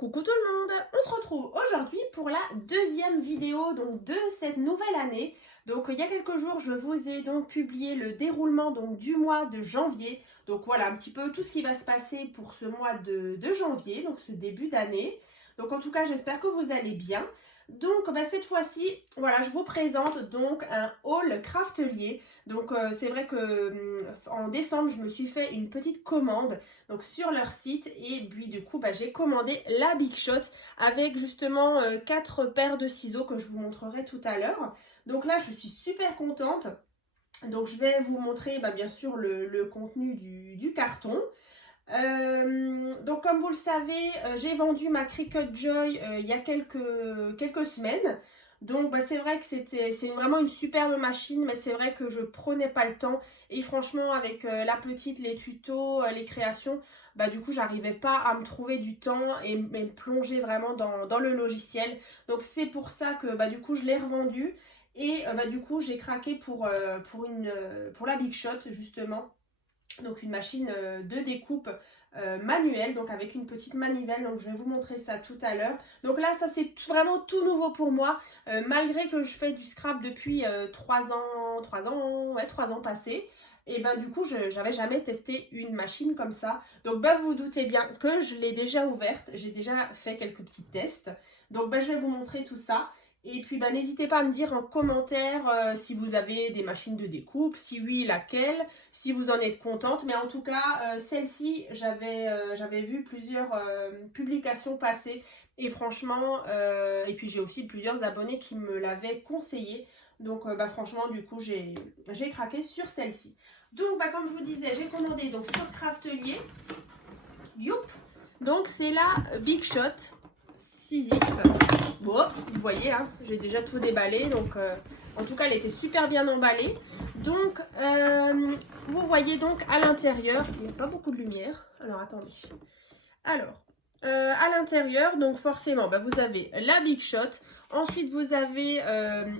Coucou tout le monde, on se retrouve aujourd'hui pour la deuxième vidéo donc, de cette nouvelle année. Donc il y a quelques jours, je vous ai donc publié le déroulement donc, du mois de janvier. Donc voilà un petit peu tout ce qui va se passer pour ce mois de janvier, donc ce début d'année. Donc en tout cas, j'espère que vous allez bien. Donc cette fois-ci, voilà, je vous présente donc un haul craftelier. Donc c'est vrai que en décembre, je me suis fait une petite commande donc sur leur site et puis du coup j'ai commandé la Big Shot avec justement 4 paires de ciseaux que je vous montrerai tout à l'heure. Donc là, je suis super contente. Donc je vais vous montrer bien sûr le contenu du carton. Donc comme vous le savez, j'ai vendu ma Cricut Joy il y a quelques semaines. Donc c'est vrai que c'est vraiment une superbe machine, mais c'est vrai que je prenais pas le temps. Et franchement, avec la petite, les tutos, les créations, du coup, j'arrivais pas à me trouver du temps et me plonger vraiment dans le logiciel. Donc c'est pour ça que du coup, je l'ai revendu. Et du coup, j'ai craqué pour la Big Shot, justement. Donc une machine de découpe manuelle, donc avec une petite manivelle. Donc je vais vous montrer ça tout à l'heure. Donc là, ça c'est vraiment tout nouveau pour moi, malgré que je fais du scrap depuis 3 ans passés. Et du coup, je n'avais jamais testé une machine comme ça. Donc vous vous doutez bien que je l'ai déjà ouverte. J'ai déjà fait quelques petits tests. Donc je vais vous montrer tout ça. Et puis n'hésitez pas à me dire en commentaire si vous avez des machines de découpe, si oui, laquelle, si vous en êtes contente. Mais en tout cas, celle-ci, j'avais vu plusieurs publications passer. Et franchement, et puis j'ai aussi plusieurs abonnés qui me l'avaient conseillé. Donc franchement, du coup, j'ai craqué sur celle-ci. Donc comme je vous disais, j'ai commandé donc sur Craftelier. Youp. Donc c'est la Big Shot 6X. Bon, vous voyez, hein, j'ai déjà tout déballé. Donc en tout cas, elle était super bien emballée. Donc vous voyez donc à l'intérieur, il n'y a pas beaucoup de lumière. Alors attendez. Alors à l'intérieur, donc forcément, vous avez la Big Shot. Ensuite, vous avez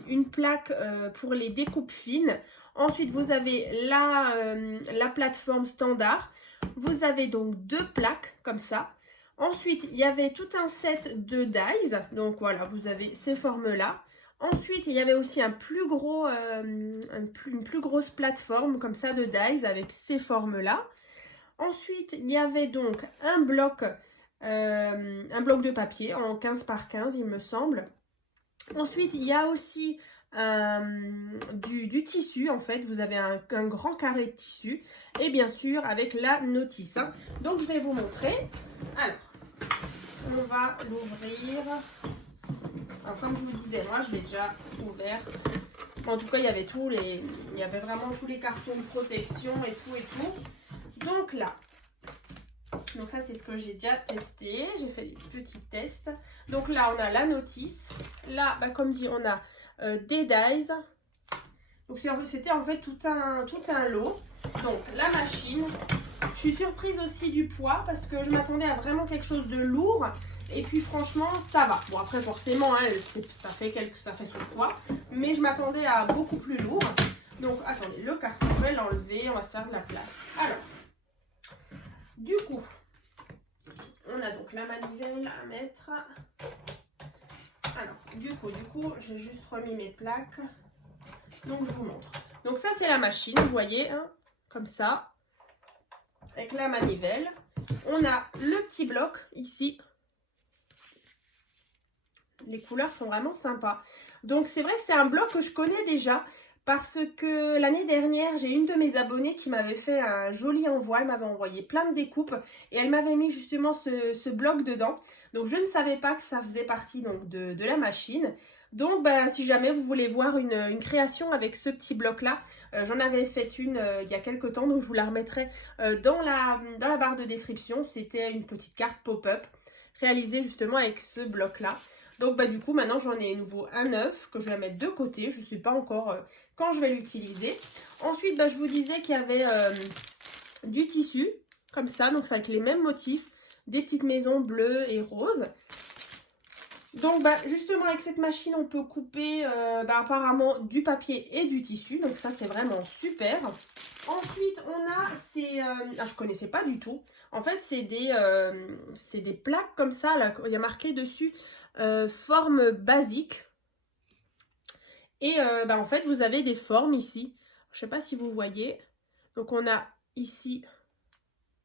une plaque pour les découpes fines. Ensuite, vous avez la plateforme standard. Vous avez donc 2 plaques comme ça. Ensuite, il y avait tout un set de dies. Donc voilà, vous avez ces formes-là. Ensuite, il y avait aussi une plus grosse plateforme comme ça de dies avec ces formes-là. Ensuite, il y avait donc un bloc de papier en 15 par 15, il me semble. Ensuite, il y a aussi du tissu, en fait. Vous avez un grand carré de tissu. Et bien sûr, avec la notice. Hein. Donc, je vais vous montrer. Alors, on va l'ouvrir. Alors, comme je vous disais, moi, je l'ai déjà ouverte. En tout cas, il y avait vraiment tous les cartons de protection et tout. Donc là, ça c'est ce que j'ai déjà testé. J'ai fait des petits tests. Donc là, on a la notice. Là, comme dit, on a des dies. Donc c'était en fait tout un lot. Donc la machine. Je suis surprise aussi du poids parce que je m'attendais à vraiment quelque chose de lourd. Et puis franchement, ça va. Bon après forcément, hein, ça fait son poids. Mais je m'attendais à beaucoup plus lourd. Donc attendez, le carton, je vais l'enlever. On va se faire de la place. Alors, du coup, on a donc la manivelle à mettre. Alors, du coup, j'ai juste remis mes plaques. Donc, je vous montre. Donc, ça, c'est la machine, vous voyez, hein, comme ça, avec la manivelle. On a le petit bloc ici. Les couleurs sont vraiment sympas. Donc, c'est vrai que c'est un bloc que je connais déjà. Parce que l'année dernière, j'ai une de mes abonnées qui m'avait fait un joli envoi. Elle m'avait envoyé plein de découpes et elle m'avait mis justement ce bloc dedans. Donc, je ne savais pas que ça faisait partie donc, de la machine. Donc, si jamais vous voulez voir une création avec ce petit bloc-là, j'en avais fait une il y a quelques temps. Donc, je vous la remettrai dans la barre de description. C'était une petite carte pop-up réalisée justement avec ce bloc-là. Donc, du coup, maintenant, j'en ai nouveau un neuf que je vais mettre de côté. Je ne sais pas encore quand je vais l'utiliser. Ensuite, je vous disais qu'il y avait du tissu, comme ça. Donc, c'est avec les mêmes motifs. Des petites maisons bleues et roses. Donc, justement, avec cette machine, on peut couper apparemment du papier et du tissu. Donc, ça, c'est vraiment super. Ensuite, on a ces... je connaissais pas du tout. En fait, c'est des plaques comme ça. Là, il y a marqué dessus forme basique. Et en fait, vous avez des formes ici. Je sais pas si vous voyez. Donc, on a ici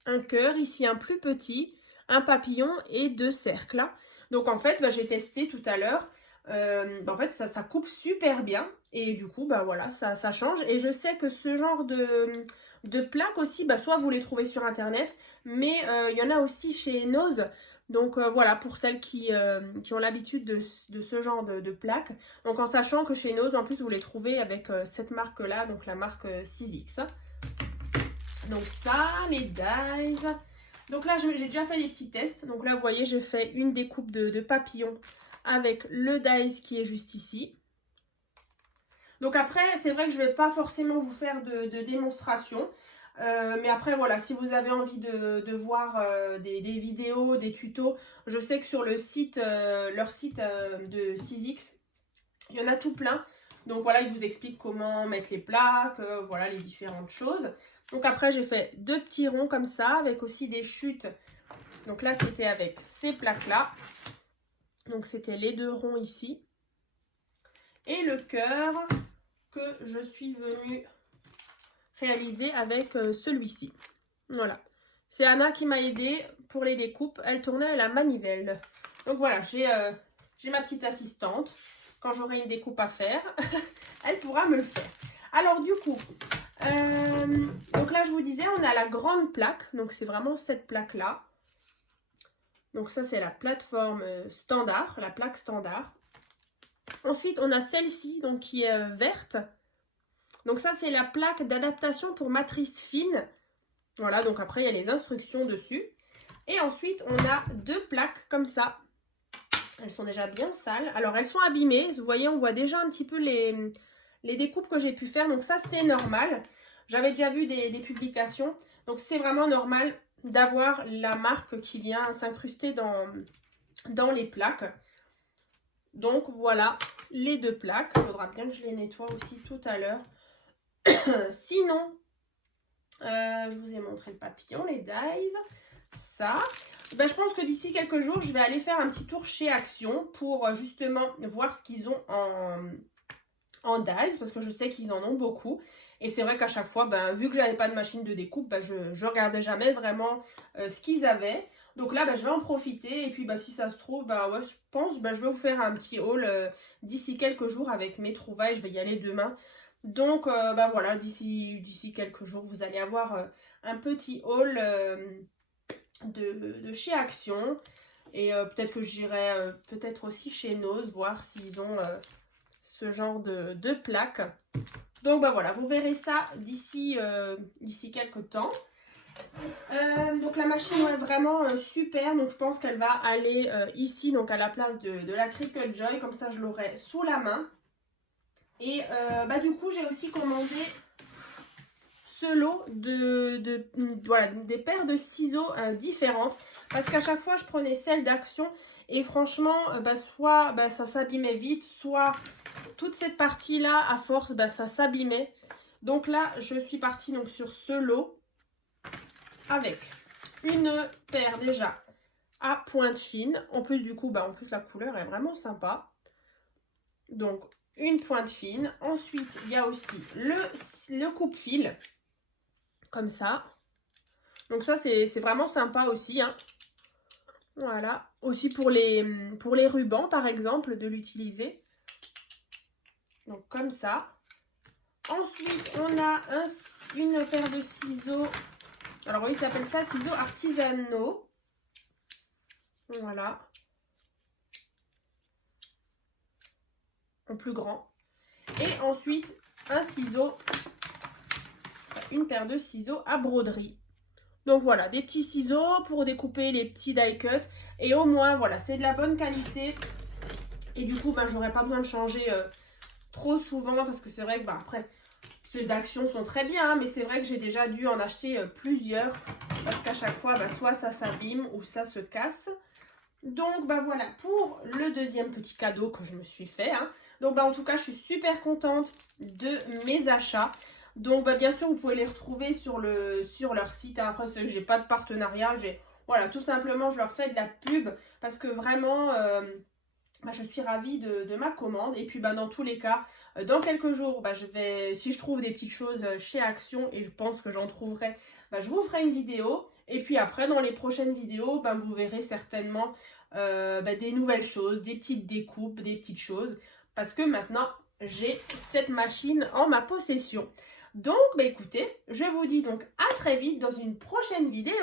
un cœur, ici un plus petit, un papillon et 2 cercles. Donc, en fait, j'ai testé tout à l'heure. En fait, ça coupe super bien. Et du coup, voilà, ça change. Et je sais que ce genre de plaques aussi, soit vous les trouvez sur Internet, mais il y en a aussi chez Nose. Donc voilà, pour celles qui ont l'habitude de ce genre de plaques. Donc en sachant que chez Nose, en plus, vous les trouvez avec cette marque-là, donc la marque 6X. Donc ça, les dies. Donc là, j'ai déjà fait des petits tests. Donc là, vous voyez, j'ai fait une découpe de papillons avec le dies qui est juste ici. Donc après, c'est vrai que je ne vais pas forcément vous faire de démonstration. Mais après, voilà, si vous avez envie de voir des vidéos, des tutos, je sais que sur le site, leur site de 6X, il y en a tout plein. Donc voilà, ils vous expliquent comment mettre les plaques, voilà les différentes choses. Donc après, j'ai fait 2 petits ronds comme ça, avec aussi des chutes. Donc là, c'était avec ces plaques-là. Donc c'était les 2 ronds ici. Et le cœur que je suis venue réaliser avec celui-ci. Voilà. C'est Anna qui m'a aidé pour les découpes. Elle tournait à la manivelle. Donc voilà, j'ai ma petite assistante. Quand j'aurai une découpe à faire, elle pourra me le faire. Alors du coup, donc là je vous disais, on a la grande plaque. Donc c'est vraiment cette plaque-là. Donc ça c'est la plateforme standard, la plaque standard. Ensuite on a celle-ci, donc qui est verte. Donc ça c'est la plaque d'adaptation pour matrice fine. Voilà, donc après il y a les instructions dessus. Et ensuite on a 2 plaques comme ça. Elles sont déjà bien sales. Alors elles sont abîmées, vous voyez, on voit déjà un petit peu les découpes que j'ai pu faire. Donc ça c'est normal. J'avais déjà vu des publications. Donc c'est vraiment normal d'avoir la marque qui vient s'incruster dans les plaques. Donc voilà les 2 plaques. Il faudra bien que je les nettoie aussi tout à l'heure. Sinon, je vous ai montré le papillon, les dies, ça. Je pense que d'ici quelques jours, je vais aller faire un petit tour chez Action pour justement voir ce qu'ils ont en dies, parce que je sais qu'ils en ont beaucoup. Et c'est vrai qu'à chaque fois, vu que j'avais pas de machine de découpe, je regardais jamais vraiment ce qu'ils avaient. Donc là, je vais en profiter. Et puis, si ça se trouve, ouais, je pense, je vais vous faire un petit haul d'ici quelques jours avec mes trouvailles. Je vais y aller demain. Donc, voilà, d'ici quelques jours, vous allez avoir un petit haul de chez Action. Et peut-être que j'irai peut-être aussi chez Nose, voir s'ils ont ce genre de plaques. Donc, voilà, vous verrez ça d'ici quelques temps. Donc la machine est vraiment super, donc je pense qu'elle va aller ici, donc à la place de la Cricut Joy, comme ça je l'aurai sous la main. Et du coup j'ai aussi commandé ce lot voilà, des paires de ciseaux différentes, parce qu'à chaque fois je prenais celle d'Action et franchement soit ça s'abîmait vite, soit toute cette partie là à force ça s'abîmait. Donc là je suis partie donc sur ce lot avec une paire déjà à pointe fine. En plus du coup, en plus la couleur est vraiment sympa. Donc une pointe fine. Ensuite, il y a aussi le coupe-fil. Comme ça. Donc ça, c'est vraiment sympa aussi. Hein. Voilà. Aussi pour les rubans, par exemple, de l'utiliser. Donc comme ça. Ensuite, on a une paire de ciseaux. Alors oui, ils s'appellent ça ciseaux artisanaux. Voilà. En plus grand. Et ensuite, une paire de ciseaux à broderie. Donc voilà, des petits ciseaux pour découper les petits die cut. Et au moins, voilà, c'est de la bonne qualité. Et du coup, j'aurais pas besoin de changer trop souvent. Parce que c'est vrai que, après, ceux d'Action sont très bien. Hein, mais c'est vrai que j'ai déjà dû en acheter plusieurs. Parce qu'à chaque fois, soit ça s'abîme ou ça se casse. Donc, voilà pour le deuxième petit cadeau que je me suis fait. Hein. Donc, en tout cas, je suis super contente de mes achats. Donc bien sûr vous pouvez les retrouver sur leur site. Après j'ai pas de partenariat, voilà, tout simplement je leur fais de la pub parce que vraiment je suis ravie de ma commande. Et puis dans tous les cas, dans quelques jours, si je trouve des petites choses chez Action, et je pense que j'en trouverai, je vous ferai une vidéo. Et puis après, dans les prochaines vidéos, vous verrez certainement des nouvelles choses, des petites découpes, des petites choses. Parce que maintenant, j'ai cette machine en ma possession. Donc, écoutez, je vous dis donc à très vite dans une prochaine vidéo.